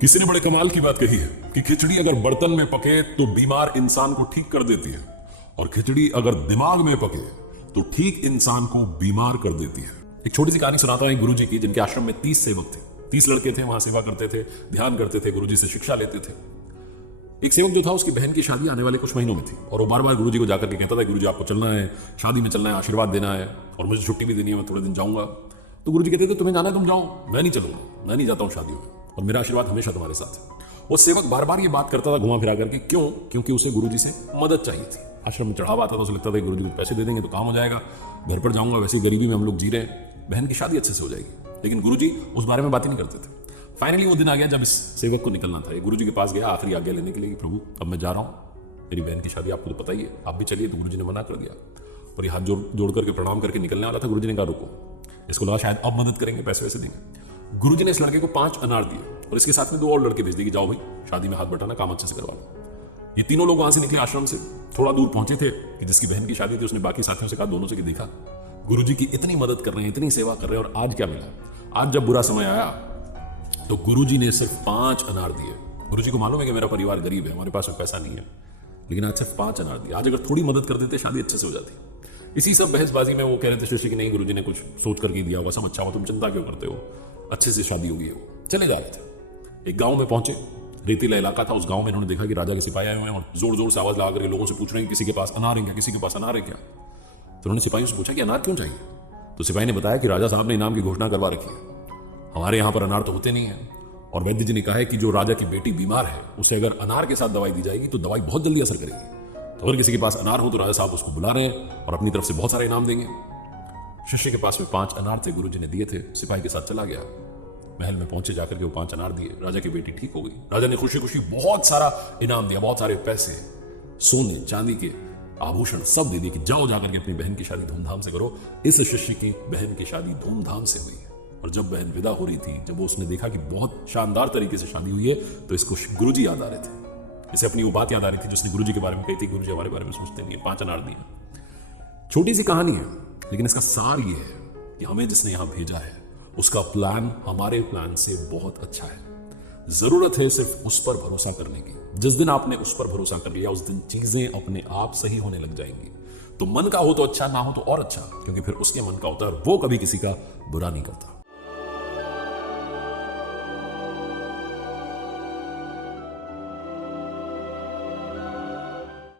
किसी ने बड़े कमाल की बात कही है कि खिचड़ी अगर बर्तन में पके तो बीमार इंसान को ठीक कर देती है, और खिचड़ी अगर दिमाग में पके तो ठीक इंसान को बीमार कर देती है। एक छोटी सी कहानी सुनाता हूं एक गुरुजी की, जिनके आश्रम में 30 सेवक थे। 30 लड़के थे, वहां सेवा करते थे, ध्यान करते थे, गुरुजी से शिक्षा लेते थे। एक सेवक जो था, उसकी बहन की शादी आने वाले कुछ महीनों में थी, और वो बार बार गुरुजी को जाकर के कहता था, गुरुजी आपको चलना है, शादी में चलना है, आशीर्वाद देना है, और मुझे छुट्टी भी देनी है, मैं थोड़े दिन जाऊंगा। तो गुरुजी कहते थे, तुम्हें जाना है तुम जाओ, मैं नहीं चलूंगा, मैं नहीं जाता हूं शादियों में, और मेरा आशीर्वाद हमेशा तुम्हारे साथ है। वो सेवक बार बार ये बात करता था घुमा फिरा करके, क्यों? क्योंकि उसे गुरुजी से मदद चाहिए थी। आश्रम में चढ़ावा आता था, उसे लगता था गुरुजी को पैसे दे देंगे तो काम हो जाएगा, घर पर जाऊंगा, वैसे गरीबी में हम लोग जी रहे हैं, बहन की शादी अच्छे से हो जाएगी। लेकिन गुरुजी उस बारे में बात ही नहीं करते थे। फाइनली वो दिन आ गया जब इस सेवक को निकलना था। गुरुजी के पास गया आखिरी आज्ञा लेने के लिए, प्रभु अब मैं जा रहा हूँ, मेरी बहन की शादी आपको तो पता ही है, आप भी चलिए। तो गुरुजी ने मना कर दिया, और ये हाथ जोड़ करके प्रणाम करके निकलने वाला था। गुरुजी ने कहा रुको, इसको लगा शायद अब मदद करेंगे, पैसे वैसे देंगे। गुरुजी ने इस लड़के को 5 अनार दिए, और इसके साथ में 2 और लड़के भेज दिए कि जाओ भाई शादी में हाथ बटाना, काम अच्छे से करवा लो। ये तीनों लोग वहां से निकले, आश्रम से थोड़ा दूर पहुंचे थे कि जिसकी बहन की शादी थी, उसने बाकी साथियों से कहा, दोनों से कि देखा गुरुजी की इतनी मदद कर रहे हैं, इतनी सेवा कर रहे हैं, और आज क्या मिला? आज जब बुरा समय आया तो गुरुजी ने सिर्फ 5 अनार दिए। गुरुजी को मालूम है कि मेरा परिवार गरीब है, हमारे पास पैसा नहीं है, लेकिन आज सिर्फ 5 अनार दिए। आज अगर थोड़ी मदद कर देते, शादी अच्छे से हो जाती। इसी सब बहसबाजी में वो कह रहे थे शिष्य कि नहीं, गुरुजी ने कुछ सोच करके दिया होगा, सब अच्छा हुआ, तुम चिंता क्यों करते हो, अच्छे से शादी होगी। हो चले जा रहे थे, एक गांव में पहुंचे, रेतीला इलाका था। उस गांव में इन्होंने देखा कि राजा के सिपाही आए हुए हैं, और जोर जोर से आवाज लगा करके लोगों से पूछ रहे हैं, किसी के पास अनार है क्या, किसी के पास अनार है क्या? तो उन्होंने सिपाहियों से पूछा कि अनार क्यों चाहिए? तो सिपाही ने बताया कि राजा साहब ने इनाम की घोषणा करवा रखी है, हमारे यहाँ पर अनार तो होते नहीं है, और वैद्य जी ने कहा है कि जो राजा की बेटी बीमार है, उसे अगर अनार के साथ दवाई दी जाएगी तो दवाई बहुत जल्दी असर करेगी। तो अगर किसी के पास अनार हो तो राजा साहब उसको बुला रहे हैं और अपनी तरफ से बहुत सारे इनाम देंगे। शिष्य के पास में 5 अनार थे, गुरुजी ने दिए थे, सिपाही के साथ चला गया। महल में पहुंचे, जाकर के वो 5 अनार दिए, राजा की बेटी ठीक हो गई। राजा ने खुशी खुशी बहुत सारा इनाम दिया, बहुत सारे पैसे, सोने चांदी के आभूषण सब दे दिए कि जाओ जाकर के अपनी बहन की शादी धूमधाम से करो। इस शिष्य की बहन की शादी धूमधाम से हुई। और जब बहन विदा हो रही थी, जब उसने देखा कि बहुत शानदार तरीके से शादी हुई है, तो इसको गुरुजी याद आ रहे थे। इसे अपनी वो बात याद आ रही थी जिसने गुरुजी के बारे में कही थी, गुरुजी हमारे बारे में सोचते नहीं है, 5 अनार दिए। छोटी सी कहानी है, लेकिन इसका सार ये है कि हमें जिसने यहां भेजा है, उसका प्लान हमारे प्लान से बहुत अच्छा है। जरूरत है सिर्फ उस पर भरोसा करने की। जिस दिन आपने उस पर भरोसा कर लिया, उस दिन चीजें अपने आप सही होने लग जाएंगी। तो मन का हो तो अच्छा, ना हो तो और अच्छा, क्योंकि फिर उसके मन का होता है, और वो कभी किसी का बुरा नहीं करता।